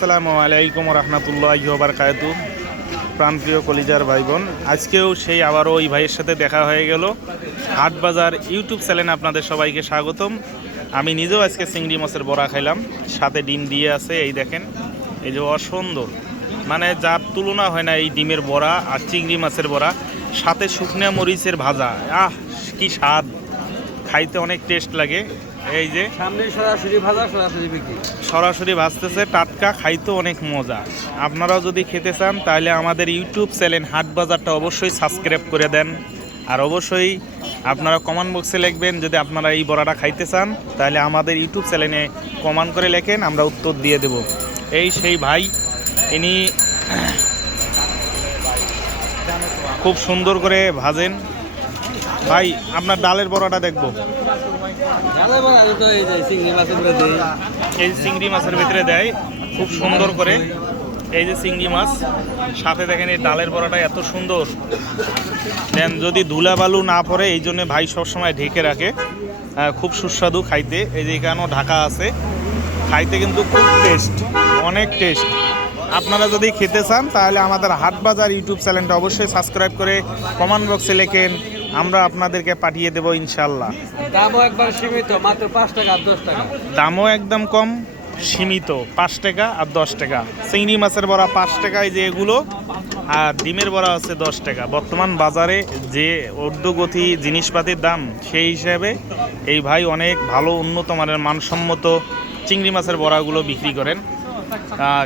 আসসালামু আলাইকুম রহমতুল্লাহি ওয়া বারাকাতুহু। প্রাণপ্রিয় কলিজার ভাই বোন, আজকেও সেই আবারও ওই ভাইয়ের সাথে দেখা হয়ে গেল। হাট বাজার ইউটিউব চ্যানেলে আপনাদের সবাইকে স্বাগতম। আমি নিজেও আজকে চিংড়ি মাছের বড়া খাইলাম, সাথে ডিম দিয়ে আছে। এই দেখেন, এই যে অসুন্দর, মানে যার তুলনা হয় না এই ডিমের বড়া আর চিংড়ি মাছের বড়া, সাথে শুকনো মরিচের ভাজা। কি স্বাদ, খাইতে অনেক টেস্ট লাগে। এই যে সামনে সরাসরি ভাজা, সরাসরি বিক্রি, সরাসরি ভাজতেছে, টাটকা, খাইতে অনেক মজা। আপনারাও যদি খেতে চান তাহলে আমাদের ইউটিউব চ্যানেল হাট বাজারটা অবশ্যই সাবস্ক্রাইব করে দেন। আর অবশ্যই আপনারা কমেন্ট বক্সে লিখবেন যদি আপনারা এই বড়াটা খাইতে চান, তাহলে আমাদের ইউটিউব চ্যানেলে কমেন্ট করে লেখেন, আমরা উত্তর দিয়ে দেব। এই সেই ভাই, ইনি খুব সুন্দর করে ভাজেন। ভাই, আপনার ডালের বড়াটা দেখবো। এই চিংড়ি মাছের ভিতরে দেয় খুব সুন্দর করে। এই যে চিংড়ি মাছ, সাথে দেখেন এই ডালের বড়াটা এত সুন্দর দেন, যদি ধুলা বালু না পড়ে এই জন্য ভাই সবসময় ঢেকে রাখে। খুব সুস্বাদু খাইতে। এই যে এখানেও ঢাকা আছে, খাইতে কিন্তু খুব টেস্ট, অনেক টেস্ট। আপনারা যদি খেতে চান তাহলে আমাদের হাট বাজার ইউটিউব চ্যানেলটা অবশ্যই সাবস্ক্রাইব করে কমেন্ট বক্সে লেখেন, আমরা আপনাদেরকে পাঠিয়ে দেবো ইনশাল্লাহ। দামও একবার সীমিত, মাত্র 5 টাকা আর 10 টাকা। দামও একদম কম, সীমিত, 5 টাকা আর 10 টাকা। চিংড়ি মাছের বড়া 5 টাকায় যে এগুলো, আর ডিমের বড়া আছে 10 টাকা। বর্তমান বাজারে যে ঊর্ধ্বগতি জিনিসপাতির দাম, সেই হিসাবে এই ভাই অনেক ভালো উন্নত মানের মানসম্মত চিংড়ি মাছের বড়াগুলো বিক্রি করেন।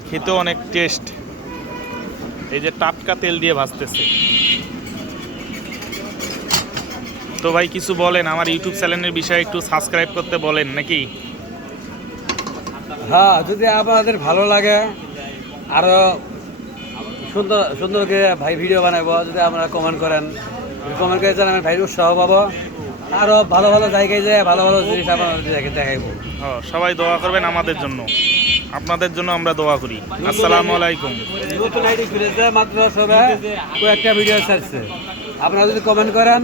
খেতেও অনেক টেস্ট। এই যে টাটকা তেল দিয়ে ভাজতেছে। তো ভাই কিছু বলেন, আমার ইউটিউব চ্যানেলের বিষয়ে একটু সাবস্ক্রাইব করতে বলেন নাকি? হ্যাঁ, যদি আপনাদের ভালো লাগে আরো সুন্দর সুন্দর করে ভাই ভিডিও বানাবো, যদি আপনারা কমেন্ট করেন, কমেন্ট করে জানাবেন, ভাই উৎসাহ পাবো। আরো ভালো ভালো জায়গায় যায় ভালো ভালো জিনিস আপনাদের দেখাইবো। সবাই দোয়া করবেন আমাদের জন্য, আপনাদের জন্য আমরা দোয়া করি। আসসালামু আলাইকুম। নতুন আইডি খুলেছে মাত্র, সবে কয়েকটা ভিডিও ছাড়ছে। আপনারা যদি কমেন্ট করেন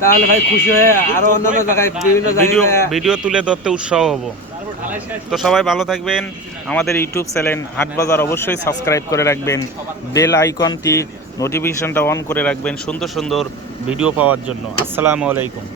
তাহলে ভাই খুশি হয়ে আরো অন্যান্য জায়গায় বিভিন্ন ভিডিও তুলে ধরতে উৎসাহ হব। তো সবাই ভালো থাকবেন। আমাদের ইউটিউব চ্যানেল হাট বাজার অবশ্যই সাবস্ক্রাইব করে রাখবেন, বেল আইকনটি নোটিফিকেশনটা অন করে রাখবেন সুন্দর সুন্দর ভিডিও পাওয়ার জন্য। আসসালামু আলাইকুম।